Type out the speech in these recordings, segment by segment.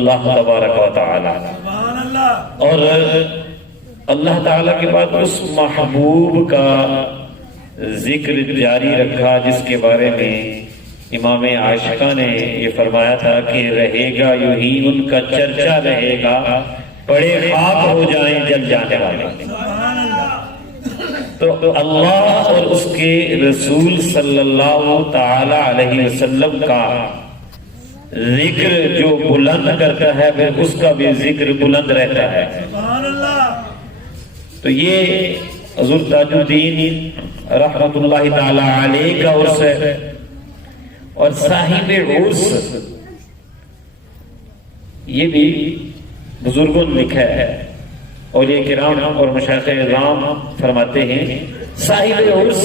اللہ تبارک و تعالی، اور اللہ تعالیٰ کے بعد اس محبوب کا ذکر جاری رکھا جس کے بارے میں امام عاشقہ نے یہ فرمایا تھا کہ رہے گا یوں ہی ان کا چرچا رہے گا، بڑے خاک ہو جائیں جل جانے والے۔ تو اللہ اور اس کے رسول صلی اللہ تعالی علیہ وسلم کا ذکر جو بلند کرتا ہے پھر اس کا بھی ذکر بلند رہتا ہے۔ تو یہ حضور تاج الدین رحمت اللہ تعالی علیہ کا عرس ہے، اور صاحب عرس یہ بھی بزرگوں نے لکھا ہے، اولیاء کرام اور مشائخ اعظام فرماتے ہیں صاحب عرس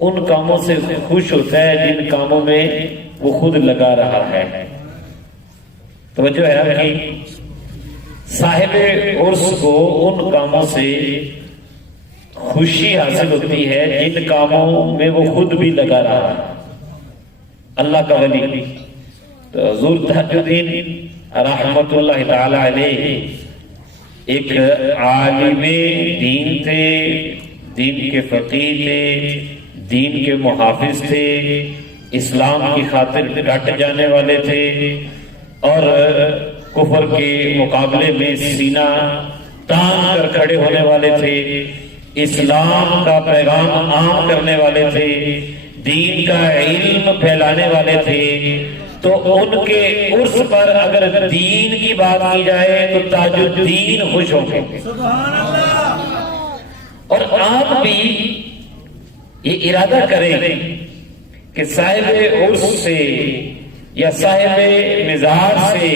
ان کاموں سے خوش ہوتا ہے جن کاموں میں وہ خود لگا رہا ہے۔ توجہ ہے کہ صاحب عرس کو ان کاموں سے خوشی حاصل ہوتی ہے جن کاموں میں وہ خود بھی لگا رہا ہے۔ اللہ کا ولی تو حضور تاج الدین رحمت اللہ تعالی علیہ ایک عالم دین تھے، دین کے فقیہ تھے، دین کے محافظ تھے، اسلام کی خاطر ڈٹ جانے والے تھے، اور کفر کے مقابلے میں سینہ تان کر کھڑے ہونے والے تھے، اسلام کا پیغام عام کرنے والے تھے، دین کا علم پھیلانے والے تھے۔ تو ان کے عرس پر اگر دین کی بات کی جائے تو تاج الدین خوش ہوں گے۔ اور آپ بھی یہ ارادہ کریں کہ صاحب عرس سے یا صاحب مزار سے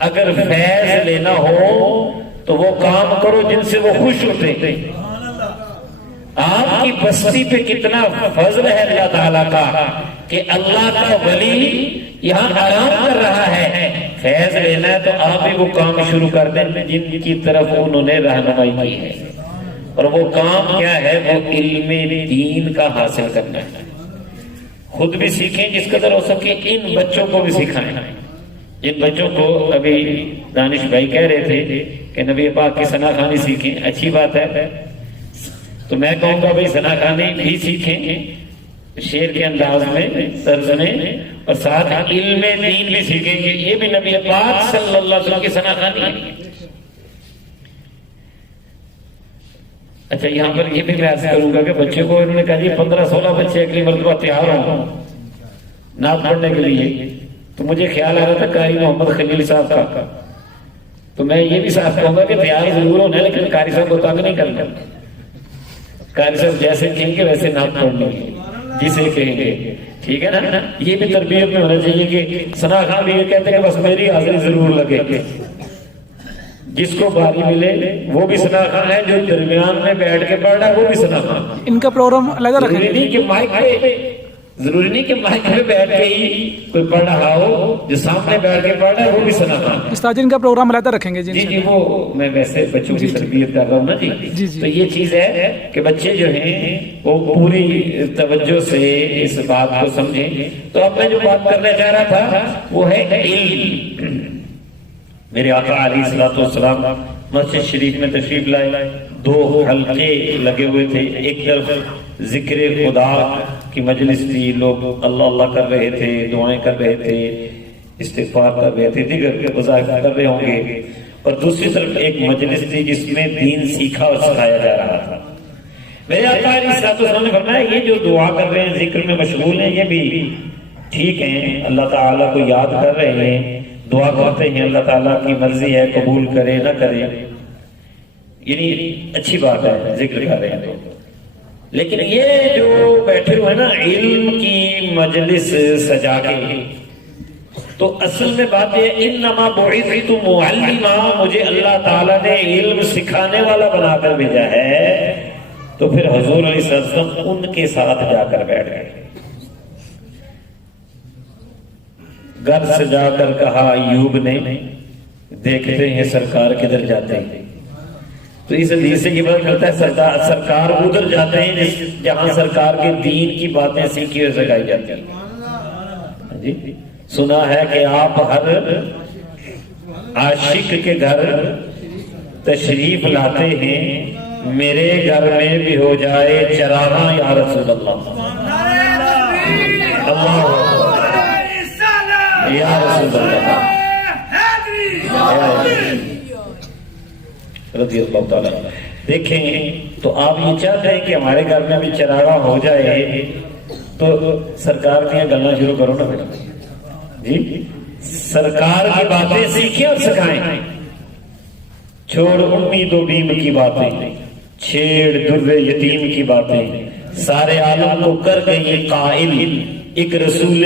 اگر فیض لینا ہو تو وہ کام کرو جن سے وہ خوش ہوتے ہیں۔ آپ کی بستی پہ کتنا فضل ہے اللہ تعالیٰ کا کہ اللہ کا ولی یہاں آرام کر رہا ہے، فیض لینا ہے تو آپ ہی وہ کام شروع کر دیں جن کی طرف انہوں نے رہنمائی کی ہے۔ اور وہ کام کیا ہے؟ وہ علم دین کا حاصل کرنا ہے۔ خود بھی سیکھیں جس قدر ہو سکے، ان بچوں کو بھی سکھائیں۔ جن بچوں کو ابھی دانش بھائی کہہ رہے تھے کہ نبی پاک کی ثنا خوانی سیکھیں، اچھی بات ہے، تو میں کہوں گا بھائی ثنا خوانی بھی سیکھیں شعر کے انداز میں، طرز میں، اور ساتھ علم دین بھی سیکھیں گے۔ یہ بھی نبی پاک صلی اللہ علیہ وسلم کی ثنا خوانی ہے۔ اچھا یہاں پر یہ بھی میں عرض کروں گا کہ بچے کو انہوں نے کہا جی 15-16 بچے اگلی مرتبہ تیار ہوں نعت پڑھنے کے لیے، تو مجھے خیال آ رہا تھا قاری محمد خلیل صاحب کا، تو میں یہ بھی صاحب کہوں گا کہ تیار ضرور ہونا ہے لیکن قاری صاحب کو تنگ نہیں کرنا۔ قاری صاحب جیسے کہیں گے ویسے نعت پڑھنی ہے، جسے کہیں گے، ٹھیک ہے نا؟ یہ بھی تربیت میں ہونا چاہیے کہ ثنا خان بھی یہ کہتے ہیں کہ بس میری حاضری ضرور لگے، جس کو باری ملے وہ بھی ثنا خان ہے، جو درمیان میں بیٹھ کے پڑھ رہا ہے وہ بھی ثنا خان۔ ان کا پروگرام علیحدہ رکھیں گے، ضروری نہیں کہ مائک پہ بیٹھ کے ہی کوئی پڑھ رہا ہو، جو سامنے بیٹھ کے پڑھ رہا ہے وہ بھی ثنا خان۔ استاد جی ان کا پروگرام علیحدہ رکھیں گے۔ جی وہ میں ویسے بچوں کی تربیت کر رہا ہوں نا جی۔ تو یہ چیز ہے کہ بچے جو ہیں وہ پوری توجہ سے اس بات کو سمجھیں۔ تو اب میں جو بات کرنا چاہ رہا تھا وہ ہے علم۔ میرے آقا علیہ الصلوۃ والسلام مسجد شریف میں تشریف لائے، 2 حلقے لگے ہوئے تھے، ایک طرف ذکر خدا کی مجلس تھی، لوگ اللہ اللہ کر رہے تھے، دعائیں کر رہے تھے، استغفار کر رہے تھے، دیگر وظائف کر رہے ہوں گے، اور دوسری طرف ایک مجلس تھی جس میں دین سیکھا اور سکھایا جا رہا تھا۔ میرے آقا علیہ الصلوۃ نے فرمایا یہ جو دعا کر رہے ہیں، ذکر میں مشغول ہیں، یہ بھی ٹھیک ہیں، اللہ تعالیٰ کو یاد کر رہے ہیں، دعا کرتے ہیں، اللہ تعالیٰ کی مرضی ہے قبول کرے نہ کرے، یعنی اچھی بات ہے ذکر کر رہے ہیں تو۔ لیکن یہ جو بیٹھے ہوئے نا علم کی مجلس سجا کے، تو اصل میں بات یہ انما بعثت معلما، مجھے اللہ تعالیٰ نے علم سکھانے والا بنا کر بھیجا ہے، تو پھر حضور علیہ السلام ان کے ساتھ جا کر بیٹھ گئے۔ گھر سے جا کر کہا ایوب نے، دیکھتے ہیں سرکار کدھر جاتے ہیں۔ تو اس حدیث سے یہ پتہ چلتا ہے سرکار ادھر جاتے ہیں جہاں سرکار کے دین کی باتیں سیکھی اور سکھائی جاتی ہیں۔ جی سنا ہے کہ آپ ہر عاشق کے گھر تشریف لاتے ہیں، میرے گھر میں بھی ہو جائے چراغاں یا رسول اللہ، اللہ یا رسول اللہ رضی اللہ تعالیٰ۔ دیکھیں تو آپ یہ چاہتے ہیں کہ ہمارے گھر میں بھی چراغاں ہو جائے، تو سرکار کی گلنا شروع کرو نا بیٹا جی، سرکار کی باتیں سیکھیں اور سکھائیں، چھوڑ امید و بیم کی باتیں، چھیڑ در یتیم کی باتیں، سارے عالم کو کر گئی قائل، ایک رسول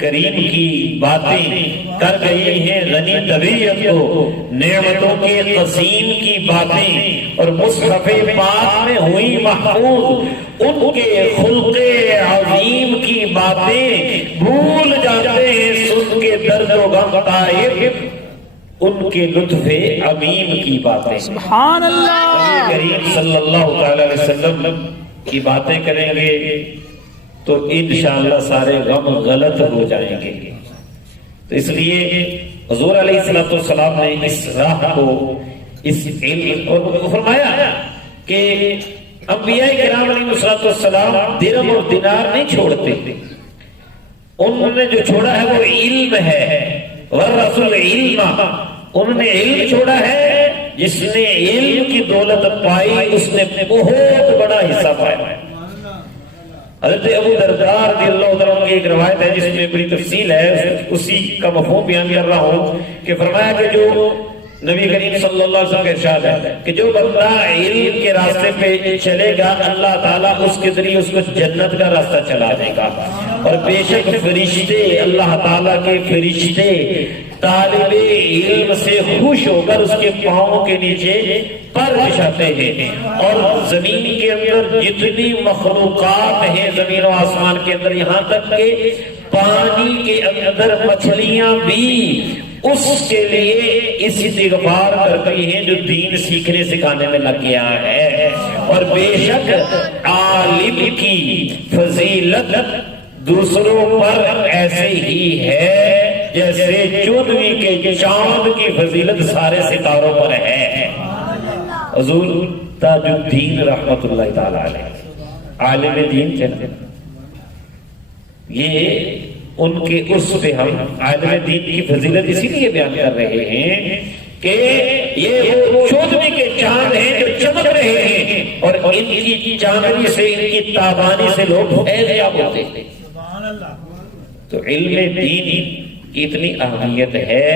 کریم کی باتیں کر گئی ہیں غنی طبیعت کو، نعمتوں کے قسیم کی باتیں اور مصحف پاک میں ہوئی محفوظ ان کے خلق عظیم کی باتیں، بھول جاتے ہیں سن کے درد و غم طائف ان کے لطف عمیم کی باتیں۔ سبحان اللہ، نبی کریم صلی اللہ علیہ وسلم کی باتیں کریں گے تو انشاءاللہ سارے غم غلط ہو جائیں گے۔ تو اس لیے حضور علیہ السلام نے اس راہ کو، اس علم اور فرمایا کہ انبیاء کرام علیہ السلام درہم اور دینار نہیں چھوڑتے، انہوں نے جو چھوڑا ہے وہ علم ہے، ورثوا العلم، انہوں نے علم چھوڑا ہے، جس نے علم کی دولت پائی اس نے بہت بڑا حصہ پایا۔ حضرت ابو درداء رضی اللہ عنہ کی ایک روایت ہے جس میں بڑی تفصیل ہے، اسی کا مفہوم بیان کر رہا ہوں کہ فرمایا کہ جو نبی کریم صلی اللہ علیہ وسلم کا ارشاد ہے کہ جو بندہ علم کے راستے پہ چلے گا اللہ تعالیٰ اس کے ذریعے اس کو جنت کا راستہ چلا دے گا، اور بے شک فرشتے، اللہ تعالیٰ کے فرشتے طالب علم سے خوش ہو کر اس کے پاؤں کے نیچے پر بچھاتے ہیں، اور زمین کے اندر جتنی مخلوقات ہیں زمین و آسمان کے اندر، یہاں تک کہ پانی کے اندر مچھلیاں بھی اس کے لیے استغفار کرتی ہیں جو دین سیکھنے سکھانے میں لگ گیا ہے۔ اور بے شک عالم کی فضیلت دوسروں پر ایسے ہی ہے جیسے چودھویں کے چاند کی فضیلت سارے ستاروں پر ہے۔ حضور تاج الدین رحمت اللہ تعالی علیہ عالم دین چلتے، یہ ان کے اس پہ ہم عالم دین کی فضیلت اسی لیے بیان کر رہے ہیں کہ یہ وہ چودھویں کے چاند ہیں جو چمک رہے ہیں، اور ان کی چاندنی سے، ان کی تابانی سے لوگ فیض یاب ہوتے ہیں۔ تو علم دین کی اتنی اہمیت ہے،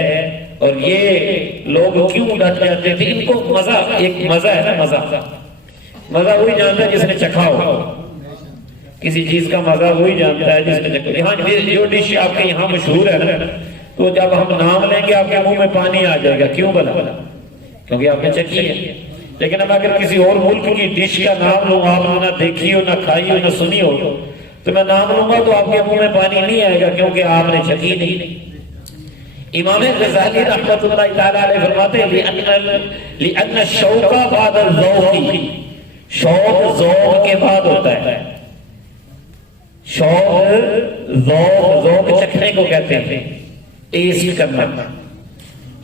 اور یہ لوگ کیوں ڈٹ جاتے تھے؟ ان کو مزہ، ایک مزہ ہے نا، مزہ وہی جانتا ہے جس نے چکھا ہو، کسی چیز کا مزہ وہی جانتا ہے جس نے چکھا۔ یہاں جو ڈش آپ کے یہاں مشہور ہے نا، تو جب ہم نام لیں گے آپ کے منہ میں پانی آ جائے گا، کیوں بنا؟ کیونکہ آپ نے چکھی ہے۔ لیکن اب اگر کسی اور ملک کی ڈش کا نام لوں، آپ نے نہ دیکھی ہو، نہ کھائی ہو، نہ سنی ہو، تو میں نام لوں گا تو آپ کے منہ میں پانی نہیں آئے گا، کیونکہ آپ نے چکھی نہیں۔ امام غزالی رحمت اللہ تعالی علیہ فرماتے ہیں لِأَنَّ الشَّوْقَ بَعْدَ الذَّوْقِ، شوق ذوق کے بعد ہوتا ہے۔ شوق ذوق چکھنے کو کہتے ہیں، ٹیسٹ کرنا۔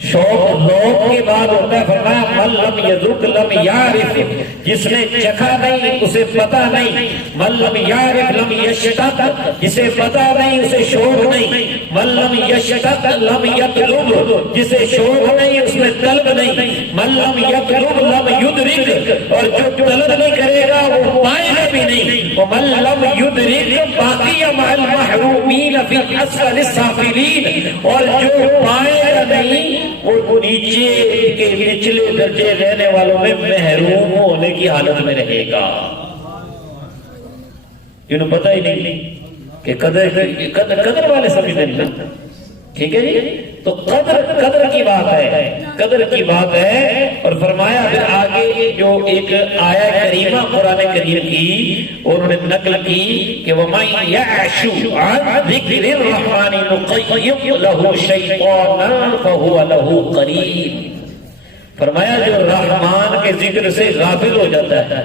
شوق ذوق کے بعد ہوتا ہے، فرمایا من لم یذق لم یعرف، جس نے چکھا نہیں اسے پتا نہیں، من لم یعرف لم یشتاق، جسے پتا نہیں اسے شوق نہیں، من لم یشتاق لم یطلب، جسے شوق نہیں اس میں طلب نہیں، من لم یطلب لم یدرک، اور جو طلب نہیں کرے گا وہ پائے گا بھی نہیں، ومن لم یدرک باقی مع المحرومین فی اسفل السافلین، اور جو پائے گا نہیں وہ نیچے کے نچلے درجے رہنے والوں میں محروم ہونے کی حالت میں رہے گا۔ انہوں پتہ ہی نہیں کہ قدر والے سمجھتے نہیں، ٹھیک ہے جی؟ تو قدر کی بات ہے، قدر کی بات ہے۔ اور فرمایا پھر آگے جو ایک آیہ کریمہ قرآن کریم کی انہوں نے نقل کی کہ وَمَن يَعْشُ عَنْ ذِكْرِ الرَّحْمَنِ نُقَيِّضْ لَهُ شَيْطَانًا فَهُوَ لَهُ قَرِينٌ، فرمایا جو رحمان کے ذکر سے غافل ہو جاتا ہے،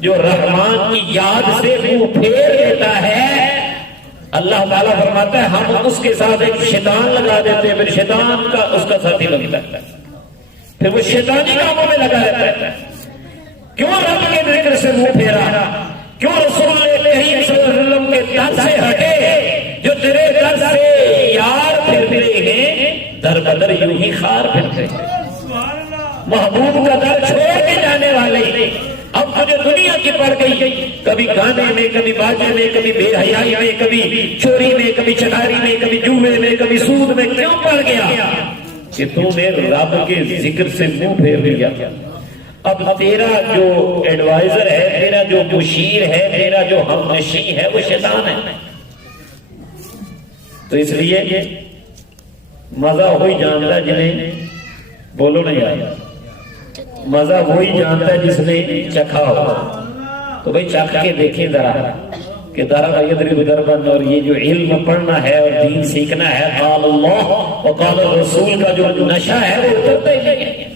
جو رحمان کی یاد سے منہ پھیر لیتا ہے، اللہ تعالیٰ فرماتا ہے ہم اس کے ساتھ ایک شیطان لگا دیتے ہیں، پھر شیطان کا اس کا ساتھی بنتا ہے، پھر وہ شیطانی کاموں میں لگا رہتا ہے۔ کیوں رب کے ذکر سے منہ پھیرا؟ کیوں رسول کریم صلی اللہ علیہ وسلم کے در سے ہٹے؟ جو تیرے در سے یار پھرتے ہیں در بدر یوں ہی خار پھرتے ہیں۔ محبوب کا در چھوڑ کے جانے والے اب تجھے دنیا کی پڑ گئی، کبھی گانے میں، کبھی باجے میں، کبھی بے حیائی میں، کبھی چوری میں، کبھی چکاری میں، کبھی جوے میں، کبھی سود میں، کیوں پڑ گیا؟ کہ تو نے رب کے ذکر سے منہ پھیر لیا۔ اب تیرا جو ایڈوائزر ہے، تیرا جو مشیر ہے، تیرا جو ہم نشیں ہے، وہ شیطان ہے۔ تو اس لیے مزہ وہی جانتا ہے جنہیں بولو نہیں آیا، مزہ وہی جانتا ہے جس نے چکھا ہو۔ تو بھئی چکھ کے دیکھیں ذرا کہ ذرا یضرب ضرباً، اور یہ جو علم پڑھنا ہے اور دین سیکھنا ہے، قال اللہ و قال الرسول کا جو نشہ ہے وہ اترتا ہی نہیں ہے۔